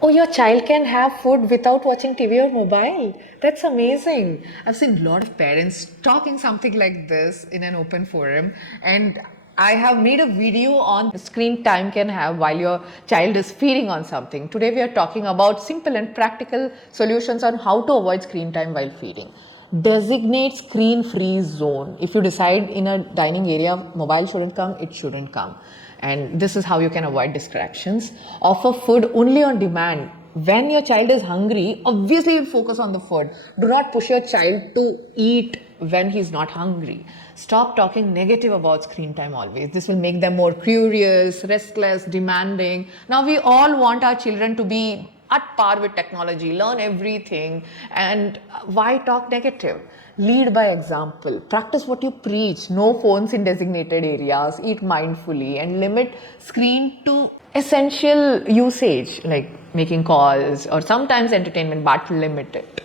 Oh, your child can have food without watching TV or mobile. That's amazing. I've seen a lot of parents talking something like this in an open forum, and I have made a video on screen time can have while your child is feeding on something. Today we are talking about simple and practical solutions on how to avoid screen time while feeding. Designate screen free zone. If you decide in a dining area mobile shouldn't come, it shouldn't come. And this is how you can avoid distractions. Offer food only on demand. When your child is hungry, obviously you focus on the food. Do not push your child to eat when he's not hungry. Stop talking negative about screen time always. This will make them more curious, restless, demanding. Now we all want our children to be at par with technology, learn everything, and why talk negative? Lead by example. Practice what you preach. No phones in designated areas. Eat mindfully and limit screen to essential usage like making calls or sometimes entertainment, but limit it.